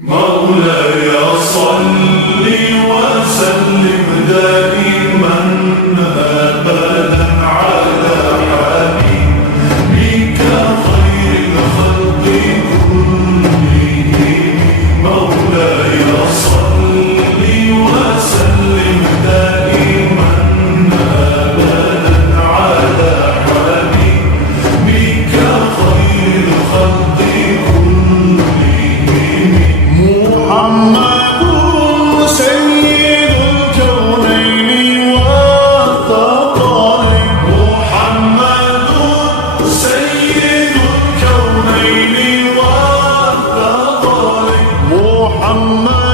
مولاي صل وسلم دائما أبدا على حبيبك خير الخلق كلهم. مولاي صل وسلم دائما أبدا على حبيبك خير الخلق كلهم. محمد سيد الكونين والثقلين. محمد سيد الكونين والثقلين. محمد